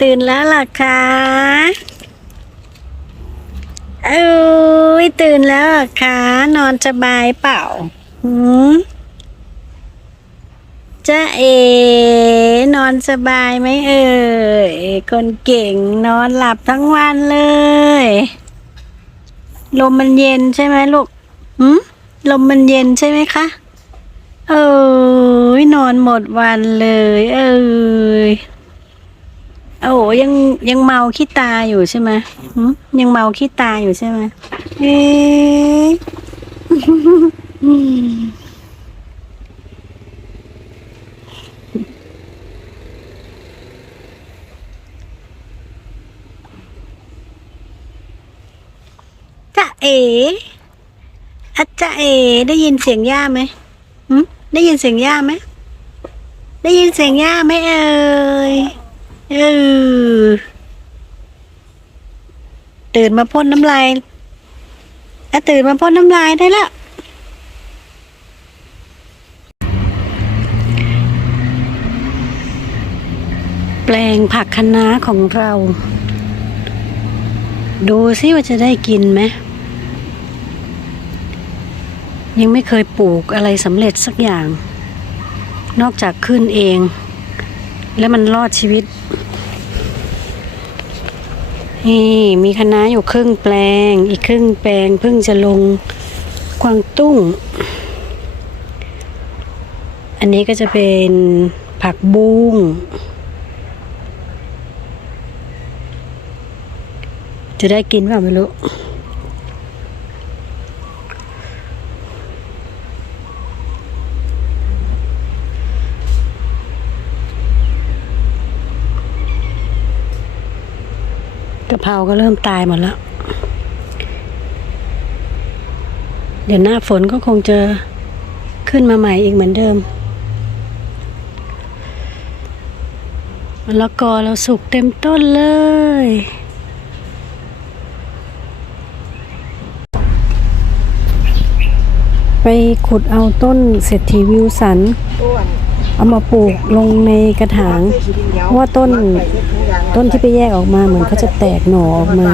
ตื่นแล้วล่ะคะเอ้ยตื่นแล้วหรอคะนอนสบายเปล่าหืมจ้าเอนอนสบายไหมเอ่ยคนเก่งนอนหลับทั้งวันเลย ลมมันเย็นใช่ไหมลูกหืมลมมันเย็นใช่ไหมคะเอ้ยนอนหมดวันเลย เอ้ย โอ้โหยังยังเมาขี้ตาอยู่ใช่ไหมยังเมาขี้ตาอยู่ใช่ไหมเอ๊จะเอ๋อะจ๊ะเอ๋ได้ยินเสียงย่าไหมได้ยินเสียงย่าไหมได้ยินเสียงย่าไหมเอ่ย ตื่นมาพ่นน้ำลายอะตื่นมาพ่นน้ำลายได้แล้วแปลงผักคะน้าของเรา ดูซิว่าจะได้กินไหม ยังไม่เคยปลูกอะไรสำเร็จสักอย่าง นอกจากขึ้นเอง แล้วมันรอดชีวิต นี่มีคะน้าอยู่ครึ่งแปลง อีกครึ่งแปลงเพิ่งจะลงกวางตุ้ง อันนี้ก็จะเป็นผักบุ้งจะได้กินเปล่าไม่รู้ กะเพราก็เริ่มตายหมดแล้ว เดี๋ยวหน้าฝนก็คงจะขึ้นมาใหม่อีกเหมือนเดิมมะละกอเราสุกเต็มต้นเลย ไปขุดเอาต้นเศรษฐีวิวสัน เอามาปลูกลงในกระถางว่าต้น ต้นที่ไปแยกออกมาเหมือนเขาจะแตกหน่อออกมา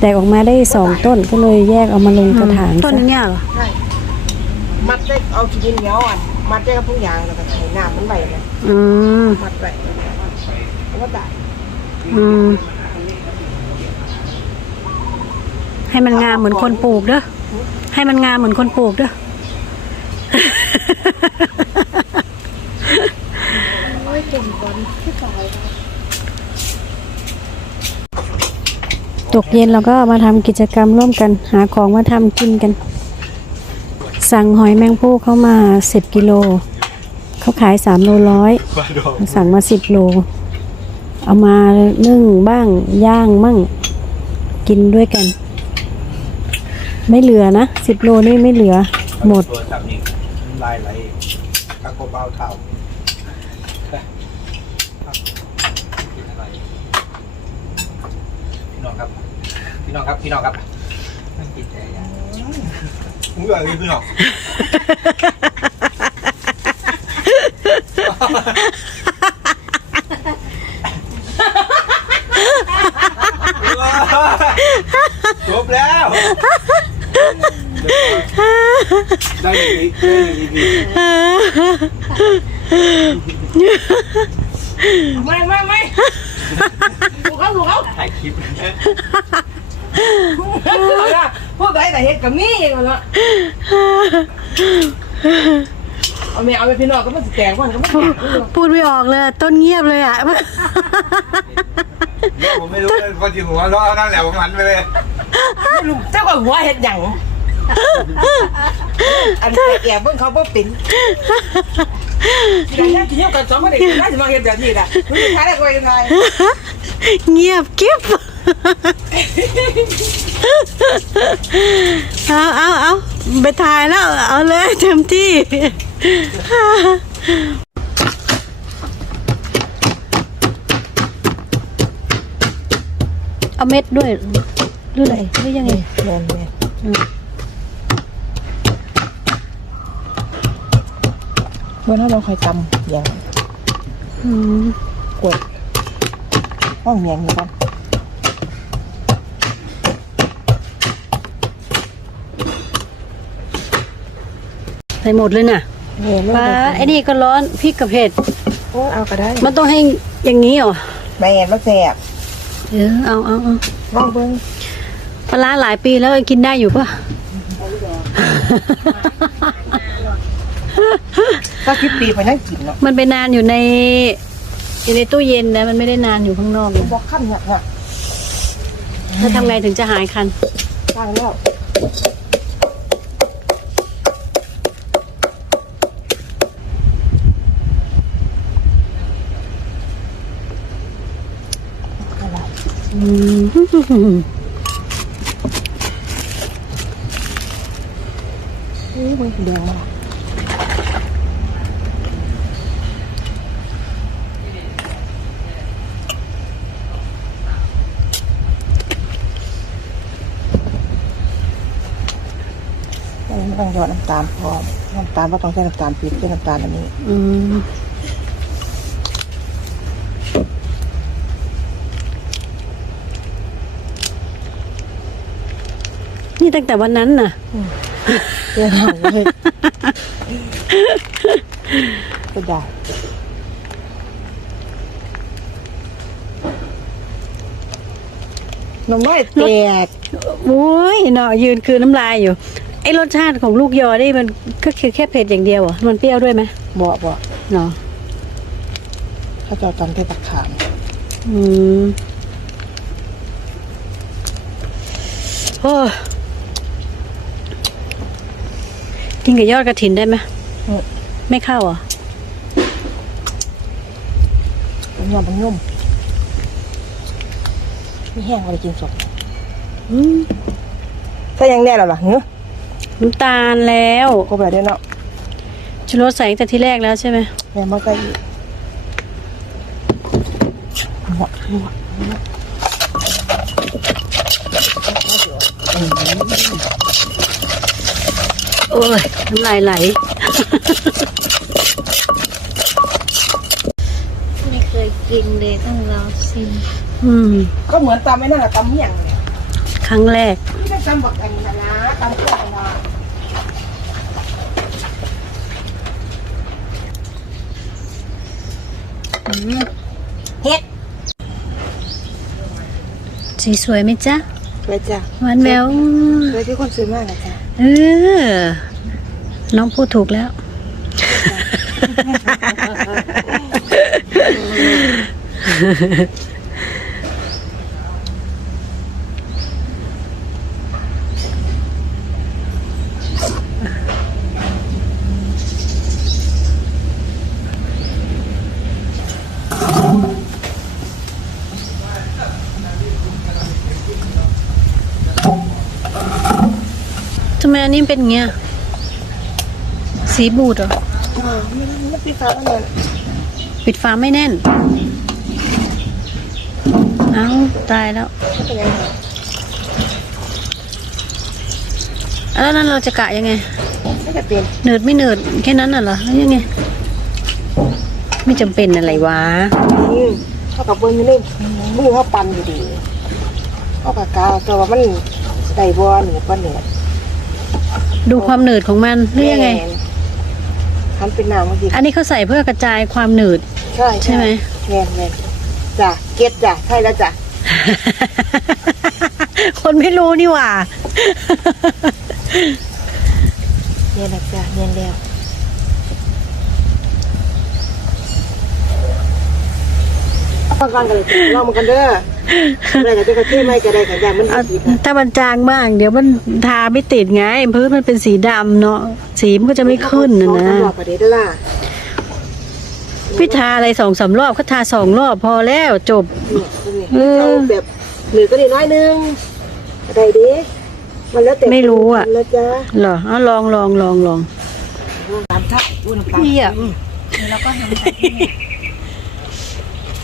แตกออกมาได้สองต้นก็เลยแยกเอามาลงกระถางต้นซะนี้เหรอใช่มัดได้เอาขี้ดินเหนียวอะมัดได้กับทุกอย่างแล้วก็ให้น้ำมันไหลนะอืมมัดไว้แล้วก็ได้อืมให้มันงามเหมือนคนปลูกเด้อให้มันงามเหมือนคนปลูกเด้อต ตกเย็นเราก็มาทำกิจกรรมร่วมกัน หาของมาทำกินกัน สั่งหอยแมงภู่เข้ามาสิบกิโล เขาขายสามโลร้อยสั่งมาสิบโล เอามานึ่งบ้างย่างมั่ง กินด้วยกัน ไม่เหลือนะสิบโลนี่ไม่เหลือ หมดลายไหลตะโกเบาเท่าพี่น้องครับ พี่น้องครับพี่น้องครับกินใจยังมึงอะไรพี่น้องจบแล้วได้อีกได้อีกไม่ไม่ไม่ถูกเขาถูกเขาถ่ายคลิป เอาละพวกใดแต่เห็ดกับนี่เองเนาะเอาแม่เอาไปพี่น้องก็มันสิแตกวันก็มันแตกพูดไม่ออกเลยอะต้นเงียบเลยอะ ผมไม่รู้เลยพอที่หัวเราะนั่นแหละผมหันไปเลยลุงเจ้าก็หัวเห็ดหยังอันแอบเบิ่งเขาบ่เป็นที่ไหนที่เที่ยวกันสองคนเด็กน่าจะมาเห็ดแบบนี้ล่ะมึงใช้ได้ก็ยังไง เงียบกิ๊บ เอาเอาเอาไปถ่ายแล้ว เอาเลยเต็มที่ เอาเม็ดด้วย หรืออะไรหรือยังไงแม่นแม่นเมื่อนั้นเราคอยตำอย่างอืมกวดห้องเมียงนี่ก่อน ใส่หมดเลยน่ะเมียงปลาไอ้นี่ก็ร้อนพริกกับเผ็ดโอ้เอาก็ได้มันต้องให้อย่างนี้เหรอแม่นมาแซ่บเออเอาเอาเอาลองเบิ่งปลาร้าหลายปีแล้วยังกินได้อยู่ปะถ้าคิดปีไปนั่งกินเนาะมันไปนานอยู่ในอยู่ในตู้เย็นนะมันไม่ได้นานอยู่ข้างนอกเลยบอกขั้นเนี่ยค่ะถ้าทำไงถึงจะหายคันตั้งแล้วอะไร อืมนี่มันแดงมากต้องหยอดน้ำตาลพร้อมน้ำตาลก็ต้องใช้น้ำตาลปี๊บใช้น้ำตาลอันนี้ อืม นี่ตั้งแต่วันนั้นน่ะเพื่อเอาเลยก็ได้นมไม่แตกโอ้ยเนาะยืนคือน้ำลายอยู่ ไอ้รสชาติของลูกยอนี่มันก็คือแค่เผ็ดอย่างเดียวเหรอมันเปรี้ยวด้วยไหมบ่บ่เนาะเขาจะเอาตำเทศตะขามอืมโอ้ กินกับยอดกระถินได้ไหมไม่เข้าเหรอะเป็นยอดมันนุ่มไม่แห้งอะไรกินสดถ้ายังแน่แล้วล่ะเฮ้ยน้ำตาลแล้วก็แบบนี้เนาะชูรสใส่ตั้งแต่ที่แรกแล้วใช่ไหมแม่มาใส่อีกหัวหัว โอ้ยน้ำลายไหล ไม่เคยกินเลยต้องลองชิมอืม ก็เหมือนตำไม่นั่นแหละตำเมี่ยงเลยครั้งแรกที่ได้ตำบักอันนี้นะนะตำเครื่องนะเฮ็ดสีสวยไหมจ๊ะ ไปจ้ะหวานแวว เลยที่คนซื้อมากนะจ๊ะ เออ น้องพูดถูกแล้ว ทำไมอันนี้เป็นอย่างเงี้ย สีบูดเหรออ๋อไม่ไม่ปีฟ้าก็เลยปิดฟ้าไม่แน่น เอ้าตายแล้วแล้วนั้นเราจะกะยังไงไม่จะเป็นเนิดไม่เนิดแค่นั้นน่ะเหรอแล้วยังไง ไม่จำเป็นอะไรวะเท่ากับเบิ้ลอยู่นมือเขาปันอยู่ดีเขาปากกาตัวว่ามันใส่บัวเหนือปันเหนือ ดูความหนืดของมันหรือยังไงทำเป็นน้ำเมื่อกี้อันนี้เขาใส่เพื่อกระจายความหนืด ใช่ใช่ไหม แม่นแม่นจ้ะเก็ตจ้ะใช่แล้วจ้ะคนไม่รู้นี่หว่า เนี่ยนะจ้ะเนี่ยแล้วฟังกันกันเลยจ้ะลองมากันเด้อ อะไรกันจะกระเทียมไม่กระไดกันอย่างมันเอาดีนะถ้ามันจางมาก เดี๋ยวมันทาไม่ติดไงพื้นมันเป็นสีดำเนาะสีมันก็จะไม่ขึ้นนะนะเขาบอกประเดี๋ยวล่ะพี่ทาอะไรสองสามรอบเขาทาสองรอบพอแล้วจบ เออเอาแบบหรือก็ได้น้อยนึงอะไรดีมันแล้วแต่ไม่รู้อะ แล้วจ้ะเหรอเอาลองลองลองลองตามท่าอุ้ยน้ำตาลพี่อะแล้วก็ทำแบบนี้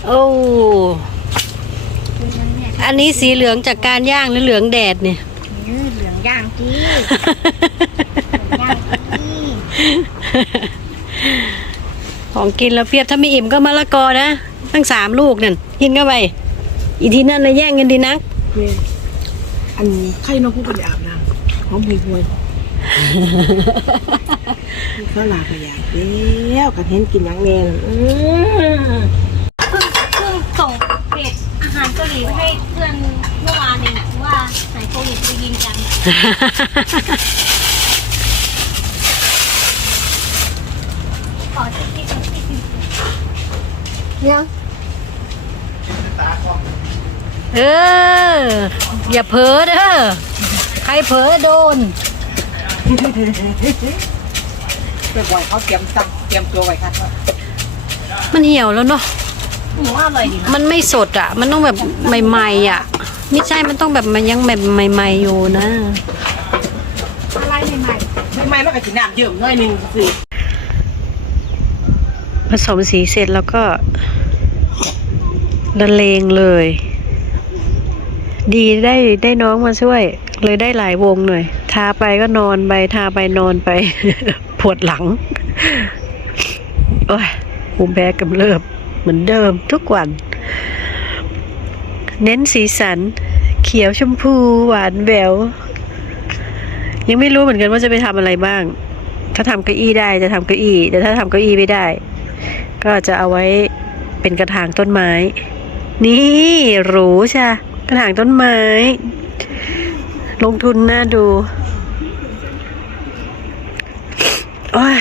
โอ้ อันนี้สีเหลืองจากการย่างหรือเหลืองแดดเนี่ย อืมเหลืองย่างจี้ย่างจี้ของกินแล้วเพียบถ้าไม่อิ่มก็มะละกอนะ ตั้งสามลูกนั่นกินเข้าไปอีทีนั่นนะแย่งกันดีนักแม่อันไข่นกผู้เป็นอาบน้ำหอมหวยหวยก็ลาไปอยากแล้วกันเห็นกินหยังแน่น่ะอื้อ เพิ่งเพิ่งส่งเพจอาหารเกาหลีไปให้เพื่อนเมื่อวานเองว่าหายโควิดไป ยิงกันขอที่ที่ที่ที่เนี่ยเออ อย่าเผลอเด้อใครเผลอโดนไปบ่อยเขาเตรียมตั้งเตรียมตัวไว้ครับว่ามันเหี่ยวแล้วเนาะ หมูอร่อยดีนะมันไม่สดอะ มันต้องแบบใหม่ๆอะ ไม่ใช่มันต้องแบบมันยังแบบใหม่ๆอยู่นะอะไรใหม่ๆใหม่ๆมันก็สิน้ำเยิ่มหน่อยหนึงสิผสมสีเสร็จแล้วก็ละเลงเลย ดีได้ได้น้องมาช่วย เลยได้หลายวงหน่อย ทาไปก็นอนไป ทาไปนอนไป ปวดหลัง โอ้ยภูมิแพ้กำเริบเหมือนเดิมทุกวัน เน้นสีสัน เขียวชมพู หวานแหวว ยังไม่รู้เหมือนกันว่าจะไปทำอะไรบ้าง ถ้าทำเก้าอี้ได้จะทำเก้าอี้ แต่ถ้าทำเก้าอี้ไม่ได้ ก็จะเอาไว้เป็นกระถางต้นไม้ นี่หรูใช่กระถางต้นไม้ ลงทุนน่าดูโอ้ย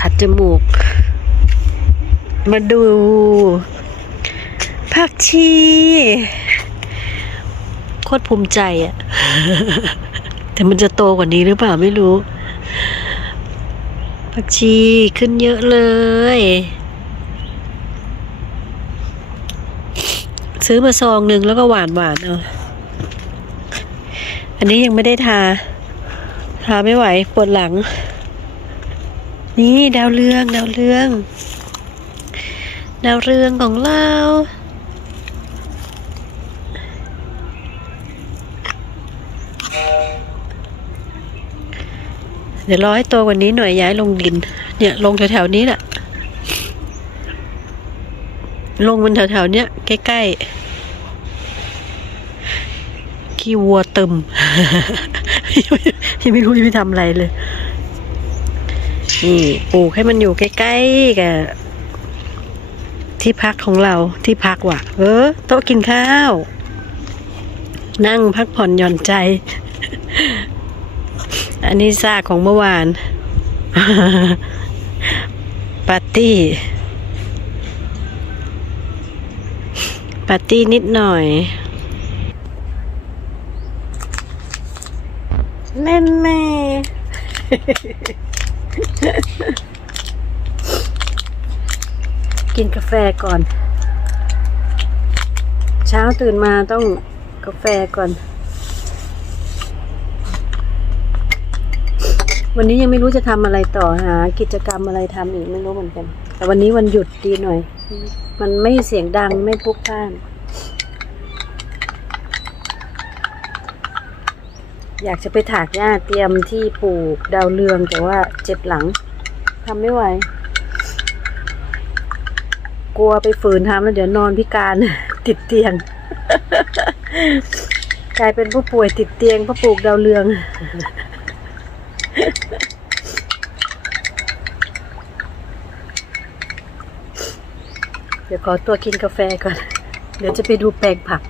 ขัดจมูก มาดู ผักชีโคตรภูมิใจอะแต่มันจะโตกว่านี้หรือเปล่าไม่รู้ ผักชีขึ้นเยอะเลย ซื้อมาซองหนึ่งแล้วก็หวานหวานเอาอันนี้ยังไม่ได้ทา ทาไม่ไหวปวดหลัง นี่ดาวเรือง ดาวเรือง ดาวเรืองของเรา เดี๋ยวรอให้โตกว่านี้หน่อยย้ายลงดิน เนี่ย ลงแถวๆนี้แหละลงมันแถวๆเนี้ยใกล้ๆขี้วัวตึมยังไม่รู้จะไปทำอะไรเลยนี่ปลูกให้มันอยู่ใกล้ๆกับที่พักของเราที่พักว่ะ เออ โต๊ะกินข้าว นั่งพักผ่อนหย่อนใจ อันนี้ซากของเมื่อวาน ปาร์ตี้ ปาร์ตี้นิดหน่อยเล่นแม่กินกาแฟก่อน เช้าตื่นมาต้อง กาแฟก่อน วันนี้ยังไม่รู้จะทำอะไรต่อหา กิจกรรมอะไรทำอีกไม่รู้เหมือนกัน แต่วันนี้วันหยุดดีหน่อย มันไม่เสียงดังไม่พลุกพล่าน อยากจะไปถากหญ้าเตรียมที่ปลูกดาวเรืองแต่ว่าเจ็บหลังทำไม่ไหวกลัวไปฝืนทำแล้วเดี๋ยวนอนพิการติดเตียง กลายเป็นผู้ป่วยติดเตียงผู้ปลูกดาวเรือง เดี๋ยวขอตัวกินกาแฟก่อน เดี๋ยวจะไปดูแปลงผัก